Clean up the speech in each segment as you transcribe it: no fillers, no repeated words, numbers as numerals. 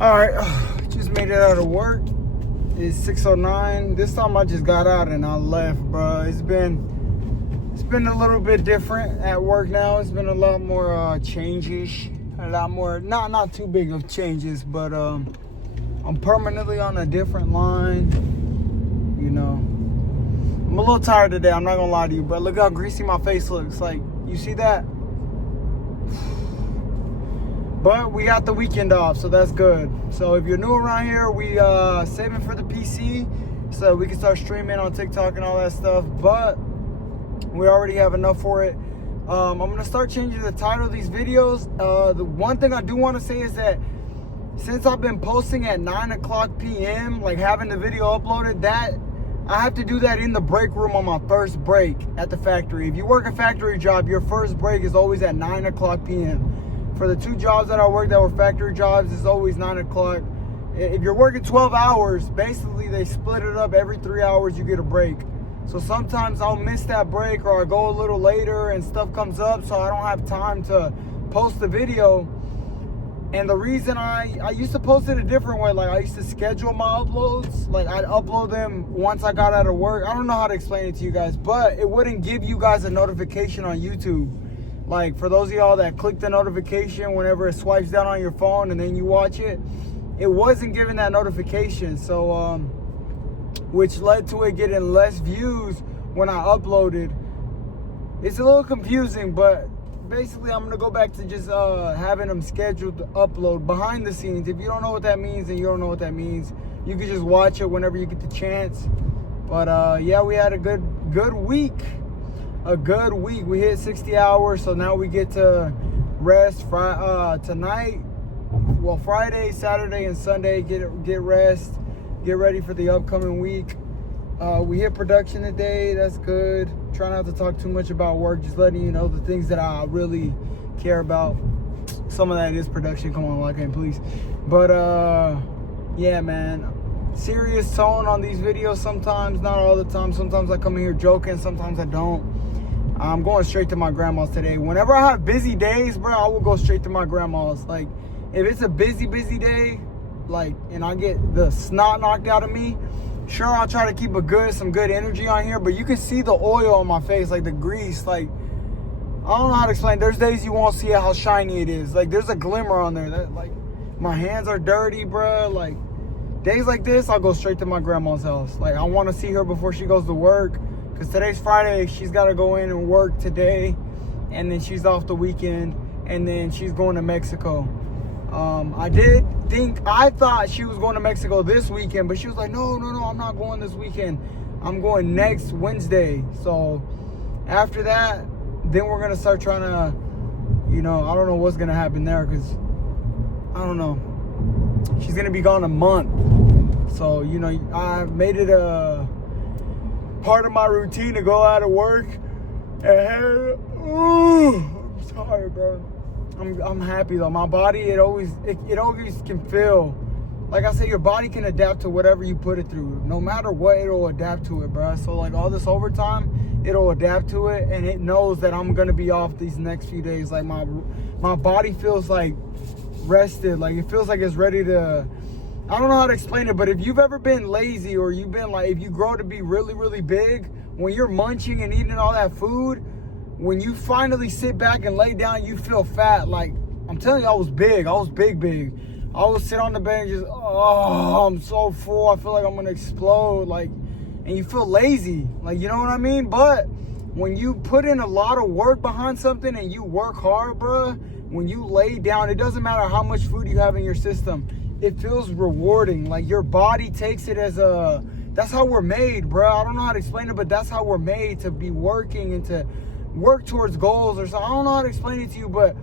All right, just made it out of work. It's 6:09. This time I just got out and I left, bro. It's been a little bit different at work now. It's been a lot more changes, a lot more not too big of changes, but I'm permanently on a different line. You know, I'm a little tired today. I'm not gonna lie to you, bro. Look how greasy my face looks. Like, you see that? But we got the weekend off, so that's good. So if you're new around here, we saving for the PC so we can start streaming on TikTok and all that stuff. But we already have enough for it. I'm gonna start changing the title of these videos. The one thing I do want to say is that since I've been posting at 9:00 p.m., like having the video uploaded, that I have to do that in the break room on my first break at the factory. If you work a factory job, your first break is always at 9:00 p.m. For the two jobs that I worked that were factory jobs, it's always 9:00. If you're working 12 hours, basically they split it up. Every 3 hours you get a break. So sometimes I'll miss that break or I go a little later and stuff comes up, so I don't have time to post the video. And the reason I used to post it a different way, like I used to schedule my uploads. Like I'd upload them once I got out of work. I don't know how to explain it to you guys, but it wouldn't give you guys a notification on YouTube. Like, for those of y'all that click the notification whenever it swipes down on your phone and then you watch it, it wasn't giving that notification. So, which led to it getting less views when I uploaded. It's a little confusing, but basically I'm going to go back to just having them scheduled to upload behind the scenes. If you don't know what that means, then you don't know what that means. You can just watch it whenever you get the chance. But, yeah, we had a good week. A good week. We hit 60 hours, so now we get to rest tonight. Well, Friday, Saturday, and Sunday. Get rest. Get ready for the upcoming week. We hit production today. That's good. Try not to talk too much about work. Just letting you know the things that I really care about. Some of that is production. Come on, like and please. But yeah, man. Serious tone on these videos sometimes. Not all the time. Sometimes I come in here joking. Sometimes I don't. I'm going straight to my grandma's today. Whenever I have busy days, bro, I will go straight to my grandma's. Like, if it's a busy day, like, and I get the snot knocked out of me, sure, I'll try to keep some good energy on here, but you can see the oil on my face, like the grease. Like, I don't know how to explain. There's days you won't see how shiny it is. Like, there's a glimmer on there. That, like, my hands are dirty, bro. Like, days like this, I'll go straight to my grandma's house. Like, I want to see her before she goes to work. Because today's Friday, she's got to go in and work today. And then she's off the weekend. And then she's going to Mexico. I thought she was going to Mexico this weekend. But she was like, no, I'm not going this weekend. I'm going next Wednesday. So after that, then we're going to start trying to, you know, I don't know what's going to happen there. Because, I don't know. She's going to be gone a month. So, you know, I made it a part of my routine to go out of work and I'm tired, bro. I'm happy though. My body, it always can feel, like I say, your body can adapt to whatever you put it through. No matter what, it'll adapt to it, bro. So like all this overtime, it'll adapt to it, and it knows that I'm gonna be off these next few days. Like my body feels like rested. Like it feels like it's ready to, I don't know how to explain it, but if you've ever been lazy or you've been like, if you grow to be really, really big, when you're munching and eating all that food, when you finally sit back and lay down, you feel fat. Like, I'm telling you, I was big. I was big. I would sit on the bed and just, oh, I'm so full. I feel like I'm going to explode. Like, and you feel lazy. Like, you know what I mean? But when you put in a lot of work behind something and you work hard, bro, when you lay down, it doesn't matter how much food you have in your system. It feels rewarding. Like your body takes it as that's how we're made, bro. I don't know how to explain it, but that's how we're made, to be working and to work towards goals or something. I don't know how to explain it to you, but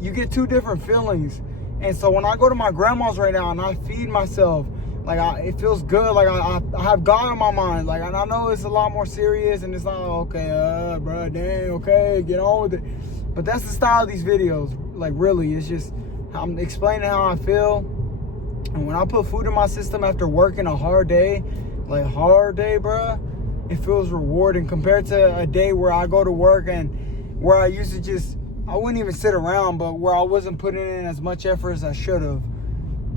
you get two different feelings. And so when I go to my grandma's right now and I feed myself, like it feels good. Like I have God on my mind. Like, and I know it's a lot more serious and it's not okay, bro, dang, okay, get on with it. But that's the style of these videos. Like really, it's just, I'm explaining how I feel. And when I put food in my system after working a hard day, bro, it feels rewarding compared to a day where I go to work and where I used to just, I wouldn't even sit around, but where I wasn't putting in as much effort as I should have.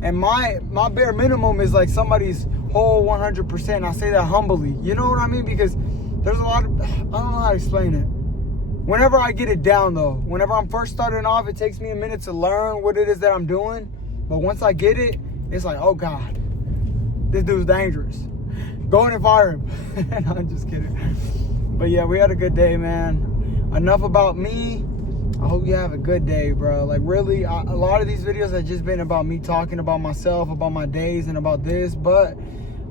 And my bare minimum is like somebody's whole 100%. I say that humbly. You know what I mean? Because there's a lot of, I don't know how to explain it. Whenever I get it down though, whenever I'm first starting off, it takes me a minute to learn what it is that I'm doing. But once I get it, it's like, oh God, this dude's dangerous. Go in and fire him. No, I'm just kidding. But yeah, we had a good day, man. Enough about me. I hope you have a good day, bro. Like really, a lot of these videos have just been about me talking about myself, about my days and about this. But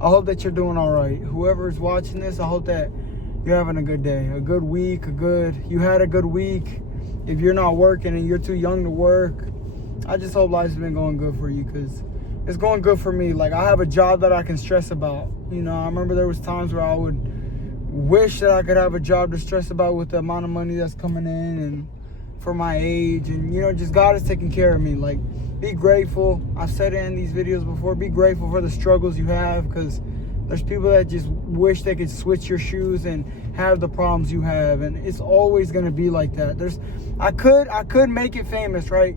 I hope that you're doing all right. Whoever is watching this, I hope that you're having a good day, a good week, you had a good week. If you're not working and you're too young to work, I just hope life's been going good for you, because it's going good for me. Like, I have a job that I can stress about. You know, I remember there was times where I would wish that I could have a job to stress about with the amount of money that's coming in and for my age. And, you know, just God is taking care of me. Like, be grateful. I've said it in these videos before. Be grateful for the struggles you have, because there's people that just wish they could switch your shoes and have the problems you have. And it's always going to be like that. I could make it famous, right?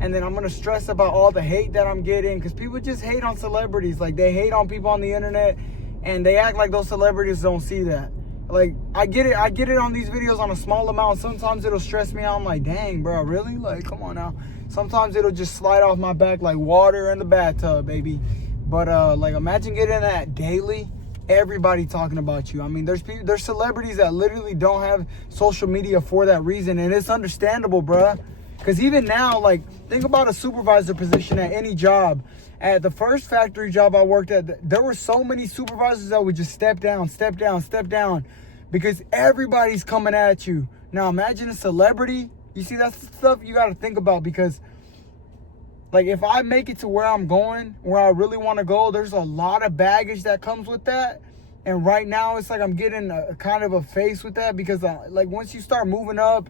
And then I'm going to stress about all the hate that I'm getting, because people just hate on celebrities. Like, they hate on people on the internet, and they act like those celebrities don't see that. Like, I get it on these videos on a small amount. Sometimes it'll stress me out. I'm like, dang, bro, really? Like, come on now. Sometimes it'll just slide off my back like water in the bathtub, baby. But like, imagine getting that daily. Everybody talking about you. I mean, there's celebrities that literally don't have social media for that reason, and it's understandable, bruh. Because even now, like, think about a supervisor position at any job. At the first factory job I worked at, there were so many supervisors that would just step down, because everybody's coming at you. Now, imagine a celebrity. You see, that's the stuff you got to think about, because, like, if I make it to where I'm going, where I really want to go, there's a lot of baggage that comes with that. And right now, it's like I'm getting a kind of a face with that, because, like, once you start moving up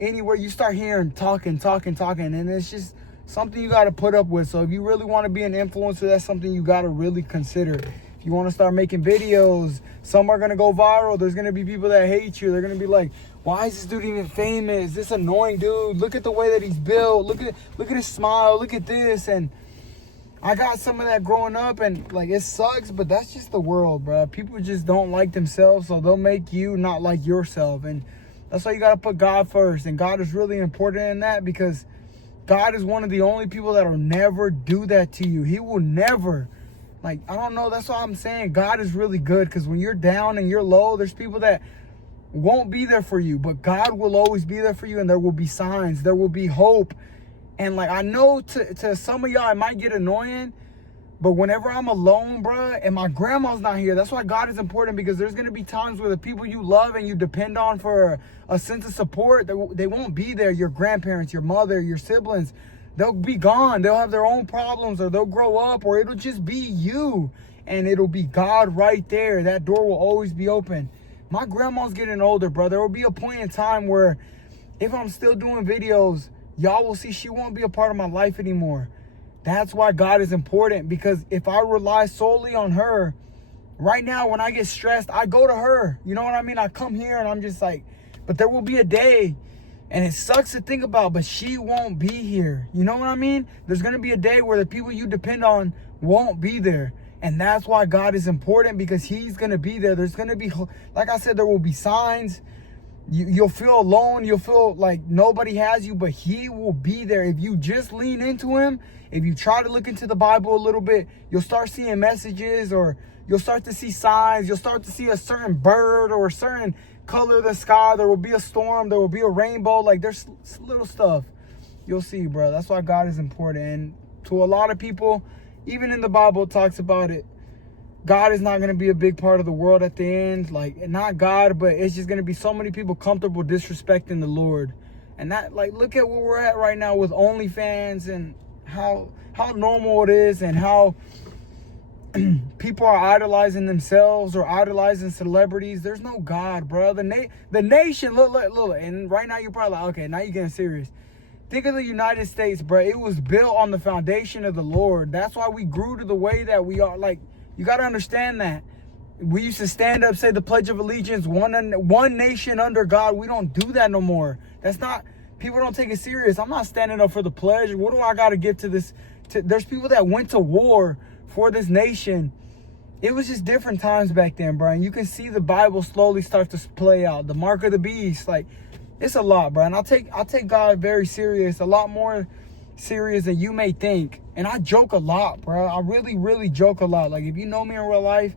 anywhere, you start hearing talking, and it's just something you got to put up with. So if you really want to be an influencer, that's something you got to really consider. If you want to start making videos, some are going to go viral. There's going to be people that hate you. They're going to be like, why is this dude even famous? This annoying dude. Look at the way that he's built. Look at his smile. Look at this. And I got some of that growing up, and like, it sucks, but that's just the world, bro. People just don't like themselves, so they'll make you not like yourself. And that's why you got to put God first. And God is really important in that, because God is one of the only people that will never do that to you. He will never. Like, I don't know. That's why I'm saying God is really good, because when you're down and you're low, there's people that won't be there for you. But God will always be there for you, and there will be signs. There will be hope. And, like, I know to some of y'all, it might get annoying, but whenever I'm alone, bruh, and my grandma's not here, that's why God is important, because there's going to be times where the people you love and you depend on for a sense of support, they won't be there. Your grandparents, your mother, your siblings, they'll be gone. They'll have their own problems, or they'll grow up, or it'll just be you, and it'll be God right there. That door will always be open. My grandma's getting older, bro. There will be a point in time where if I'm still doing videos, y'all will see she won't be a part of my life anymore. That's why God is important, because if I rely solely on her, right now when I get stressed, I go to her. You know what I mean? I come here and I'm just like, but there will be a day, and it sucks to think about, but she won't be here. You know what I mean? There's going to be a day where the people you depend on won't be there. And that's why God is important, because he's going to be there. There's going to be, like I said, there will be signs. You'll feel alone. You'll feel like nobody has you, but he will be there. If you just lean into him, if you try to look into the Bible a little bit, you'll start seeing messages, or you'll start to see signs. You'll start to see a certain bird or a certain color of the sky. There will be a storm. There will be a rainbow. Like, there's little stuff you'll see, bro. That's why God is important. And to a lot of people, even in the Bible, it talks about it. God is not going to be a big part of the world at the end. Like, not God, but it's just going to be so many people comfortable disrespecting the Lord. And that, like, look at where we're at right now with OnlyFans, and how normal it is, and how people are idolizing themselves or idolizing celebrities. There's no God, bro. The nation, look. And right now you're probably like, okay, now you're getting serious. Think of the United States, bro. It was built on the foundation of the Lord. That's why we grew to the way that we are. Like, you got to understand that. We used to stand up, say the Pledge of Allegiance, one nation under God. We don't do that no more. That's not, people don't take it serious. I'm not standing up for the pledge. What do I got to give to There's people that went to war for this nation. It was just different times back then, Brian. You can see the Bible slowly start to play out. The mark of the beast, like, it's a lot, Brian. I'll take God very serious, a lot more serious than you may think. And I joke a lot, bro. I really, really joke a lot. Like, if you know me in real life,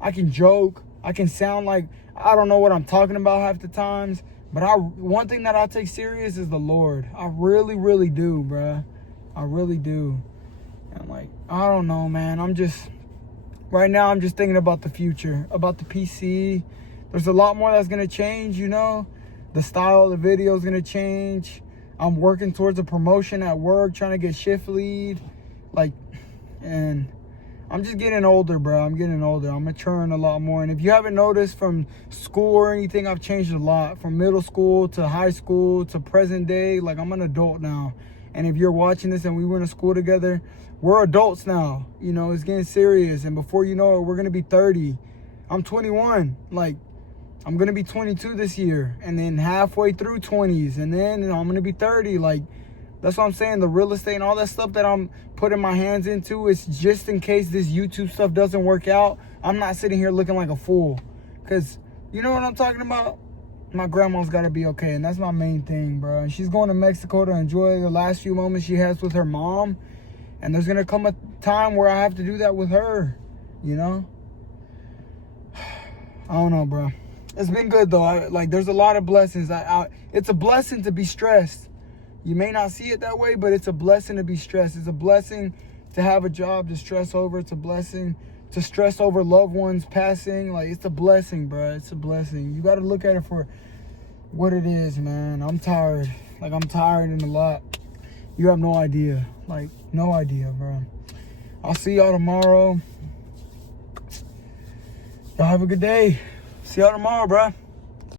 I can joke. I can sound like I don't know what I'm talking about half the times. But one thing that I take serious is the Lord. I really, really do, bro. I really do. And like, I don't know, man. Right now, I'm just thinking about the future, about the PC. There's a lot more that's going to change, you know. The style of the video is going to change. I'm working towards a promotion at work, trying to get shift lead. Like, and I'm just getting older, bro. I'm getting older. I'm maturing a lot more. And if you haven't noticed from school or anything, I've changed a lot. From middle school to high school to present day. Like, I'm an adult now. And if you're watching this and we went to school together, we're adults now. You know, it's getting serious. And before you know it, we're going to be 30. I'm 21. Like, I'm going to be 22 this year. And then halfway through 20s. And then, you know, I'm going to be 30. Like, that's what I'm saying. The real estate and all that stuff that I'm putting my hands into is just in case this YouTube stuff doesn't work out. I'm not sitting here looking like a fool. Because, you know what I'm talking about? My grandma's got to be okay. And that's my main thing, bro. And she's going to Mexico to enjoy the last few moments she has with her mom. And there's going to come a time where I have to do that with her, you know? I don't know, bro. It's been good, though. There's a lot of blessings. It's a blessing to be stressed. You may not see it that way, but it's a blessing to be stressed. It's a blessing to have a job to stress over. It's a blessing to stress over loved ones passing. Like, it's a blessing, bro. It's a blessing. You got to look at it for what it is, man. I'm tired. Like, I'm tired and a lot. You have no idea. Like, no idea, bro. I'll see y'all tomorrow. Y'all have a good day. See y'all tomorrow, bro.